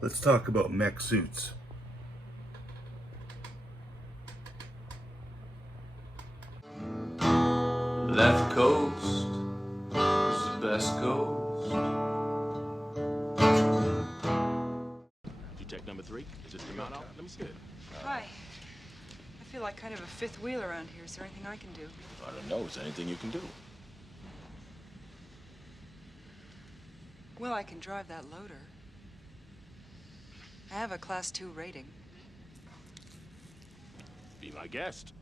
Let's talk about mech suits. Left coast is the best coast. You check number 3? Is it the mount out? Let me see it. Hi. I feel like kind of a fifth wheel around here. Is there anything I can do? I don't know. Is there anything you can do? Well, I can drive that loader. I have a Class 2 rating. Be my guest.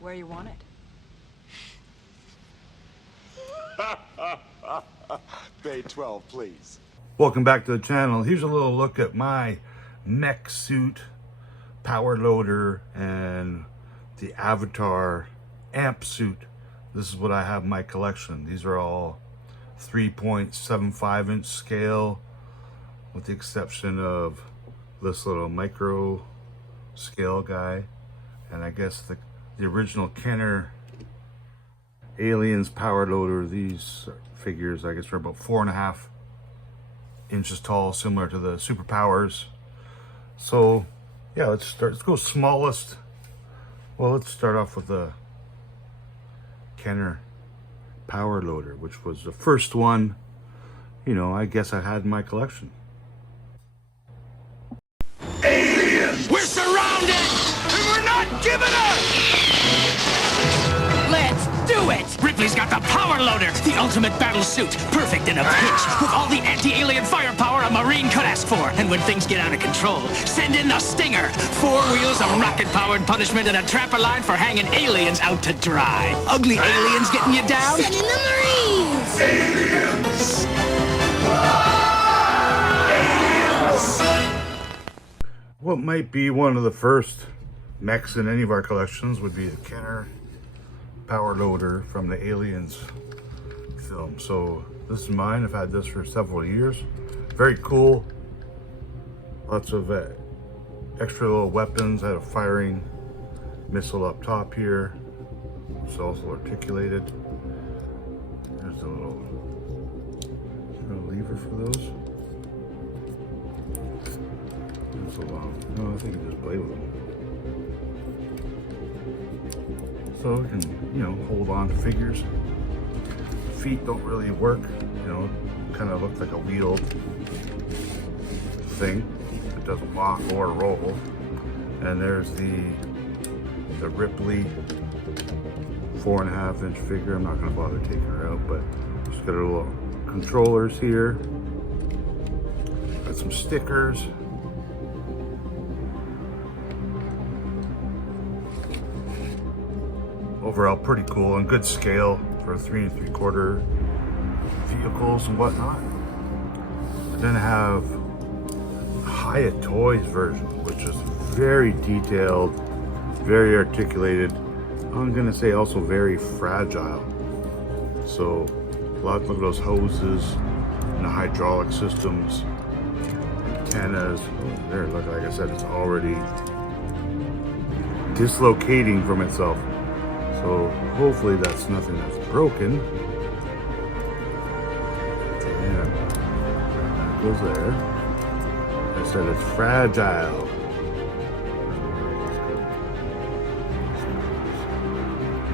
Where you want it? Bay 12, please. Welcome back to the channel. Here's a little look at my mech suit, power loader, and the Avatar amp suit. This is what I have in my collection. These are all 3.75 inch scale, with the exception of this little micro scale guy. And I guess the original Kenner Aliens power loader, these figures I guess are about 4.5 inches tall, similar to the Superpowers. So yeah, let's go smallest. Well, let's start off with the Kenner power loader, which was the first one, you know, I guess I had in my collection. Aliens! We're surrounded! And we're not giving up! Let's do it! Ripley's got the power loader, the ultimate battle suit, perfect in a pinch, with all the anti-alien firepower a Marine could ask for. And when things get out of control, send in the Stinger. 4 wheels of rocket-powered punishment and a trapper line for hanging aliens out to dry. Ugly aliens getting you down? Send in the Marines! Aliens! What might be one of the first mechs in any of our collections would be the Kenner power loader from the Aliens film. So this is mine. I've had this for several years. Very cool. Lots of extra little weapons. I had a firing missile up top here. It's also articulated. There's a little lever for those. That's a long. No, I think you just play with them. So we can, you know, hold on to figures. Feet don't really work, you know, kind of looks like a wheeled thing. It doesn't walk or roll. And there's the Ripley 4.5 inch figure. I'm not going to bother taking her out, but just got a little controllers here. Got some stickers. Overall pretty cool and good scale for 3 3/4 vehicles and whatnot. And then I have a Hyatt Toys version, which is very detailed, very articulated. I'm gonna say also very fragile. So look at those hoses and the hydraulic systems, antennas. There, look, like I said, it's already dislocating from itself. So hopefully that's nothing that's broken. And that goes there. I said it's fragile.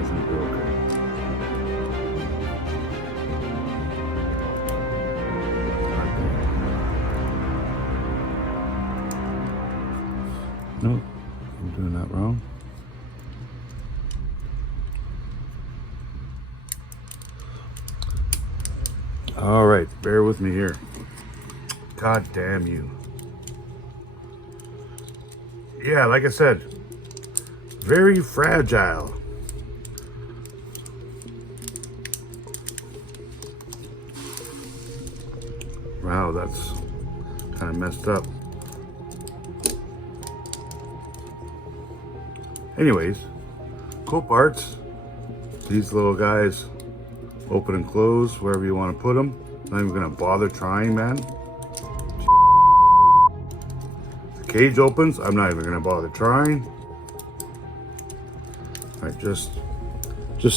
Isn't broken. Nope, I'm doing that wrong. All right, bear with me here. God damn you. yeah, like I said, very fragile. Wow, that's kind of messed up. Anyways, cool parts. These little guys open and close wherever you want to put them. Not even gonna bother trying, man. The cage opens, I'm not even gonna bother trying. All right, just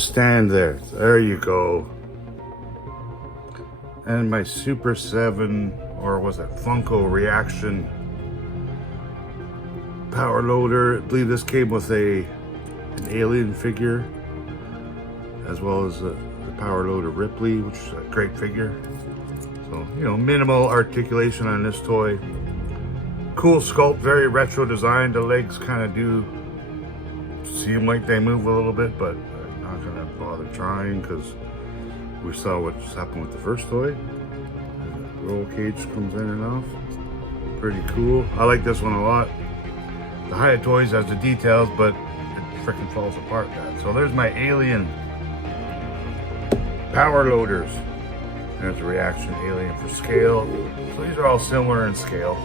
stand there. There you go. And my Super 7, or was it Funko Reaction power loader. I believe this came with an alien figure, as well as the power loader Ripley, which is a great figure. So, you know, minimal articulation on this toy. Cool sculpt, very retro design. The legs kind of do seem like they move a little bit, but I'm not gonna bother trying because we saw what just happened with the first toy. The roll cage comes in and off. Pretty cool. I like this one a lot. The Hyatt Toys has the details, but it freaking falls apart, man. So there's my alien power loaders. There's a reaction alien for scale. So these are all similar in scale.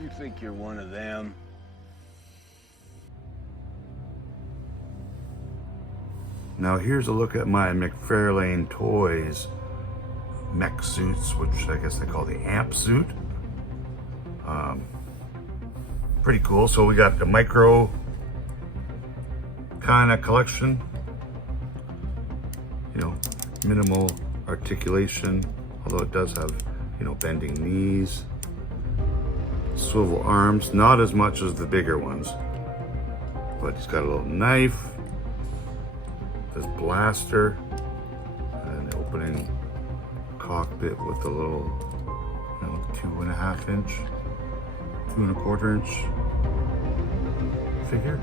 You think you're one of them? Now here's a look at my McFarlane Toys mech suits, which I guess they call the amp suit. Pretty cool. So we got the micro kind of collection. You know, minimal articulation, although it does have, you know, bending knees. Swivel arms, not as much as the bigger ones, but he's got a little knife, this blaster, and the opening cockpit with the little, you know, 2.5 inch, 2.25 inch figure.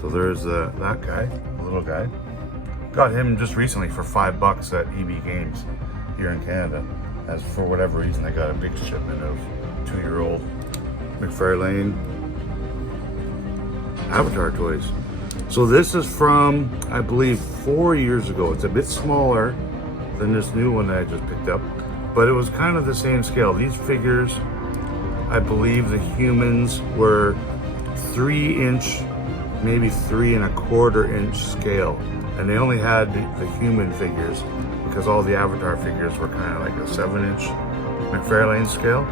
So there's that guy, the little guy. Got him just recently for $5 at EB Games here in Canada. As for whatever reason, I got a big shipment of 2-year-old McFarlane Avatar toys. So this is from, I believe, 4 years ago. It's a bit smaller than this new one that I just picked up, but it was kind of the same scale. These figures, I believe the humans were 3-inch, maybe 3.25 inch scale. And they only had the human figures because all the Avatar figures were kind of like a 7-inch McFarlane scale.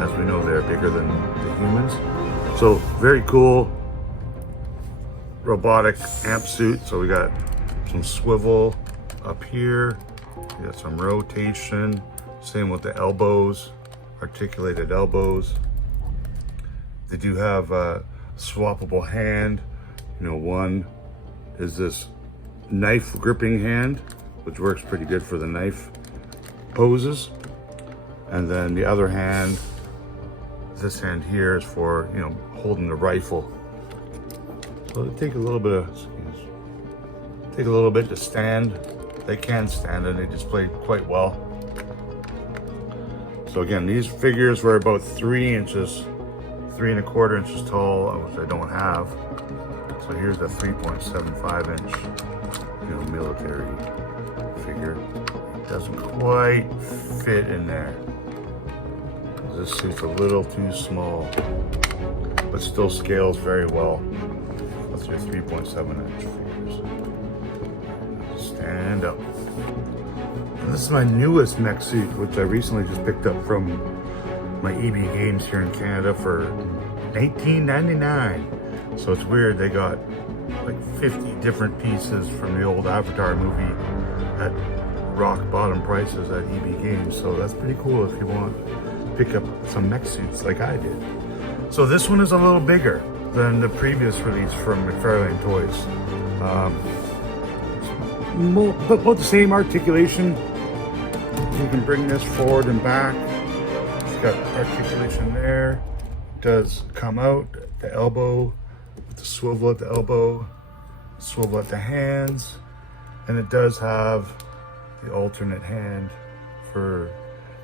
As we know, they're bigger than the humans. So very cool robotic amp suit. So we got some swivel up here. We got some rotation. Same with the elbows, articulated elbows. They do have a swappable hand. You know, one is this knife gripping hand, which works pretty good for the knife poses. And then the other hand, this hand here, is for, you know, holding the rifle. So they take a little bit to stand. They can stand and they display quite well. So again, these figures were about 3 inches, 3.25 inches tall, which I don't have. So here's the 3.75 inch, you know, military figure. It doesn't quite fit in there. This suit's a little too small, but still scales very well. That's your 3.7 inch figures. Stand up. And this is my newest mech suit, which I recently just picked up from my EB Games here in Canada for $19.99. So it's weird, they got like 50 different pieces from the old Avatar movie at rock bottom prices at EB Games. So that's pretty cool if you want to pick up some mech suits like I did. So this one is a little bigger than the previous release from McFarlane Toys. but both the same articulation. You can bring this forward and back. It's got articulation there. It does come out at the elbow with the swivel at the elbow, swivel at the hands, and it does have the alternate hand for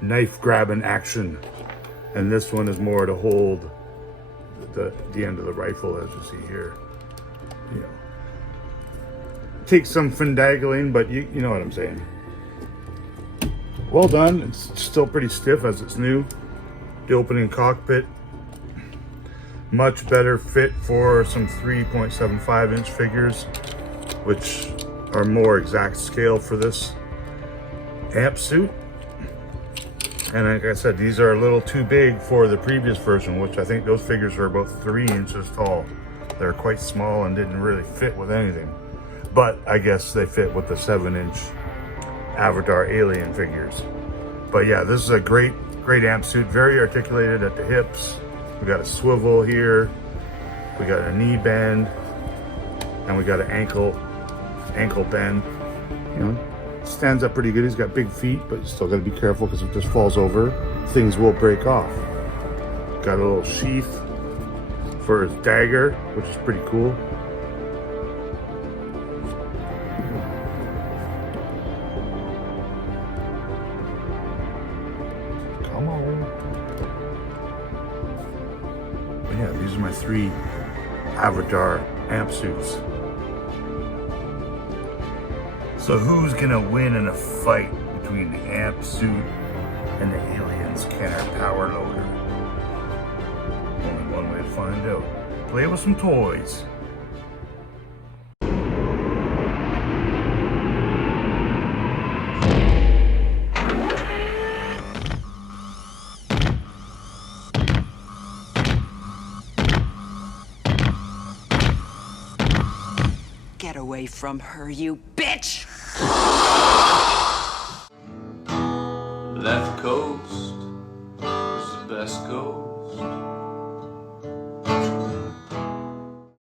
knife grabbing action. And this one is more to hold the end of the rifle, as you see here. You know, takes some finagling, but you know what I'm saying. Well done. It's still pretty stiff as it's new. The opening cockpit, much better fit for some 3.75 inch figures, which are more exact scale for this amp suit. And like I said, these are a little too big for the previous version, which I think those figures are about 3 inches tall. They're quite small and didn't really fit with anything. But I guess they fit with the 7-inch Avatar Alien figures. But yeah, this is a great amp suit, very articulated at the hips. We got a swivel here, we got a knee bend, and we got an ankle bend. You know, stands up pretty good. He's got big feet, but you still got to be careful because if this falls over, things will break off. Got a little sheath for his dagger, which is pretty cool. Come on. But yeah, these are my 3 Avatar amp suits. So who's gonna win in a fight between the amp suit and the alien's Kenner power loader? Only one way to find out. Play with some toys. Get away from her, you bitch! Left coast is the best coast.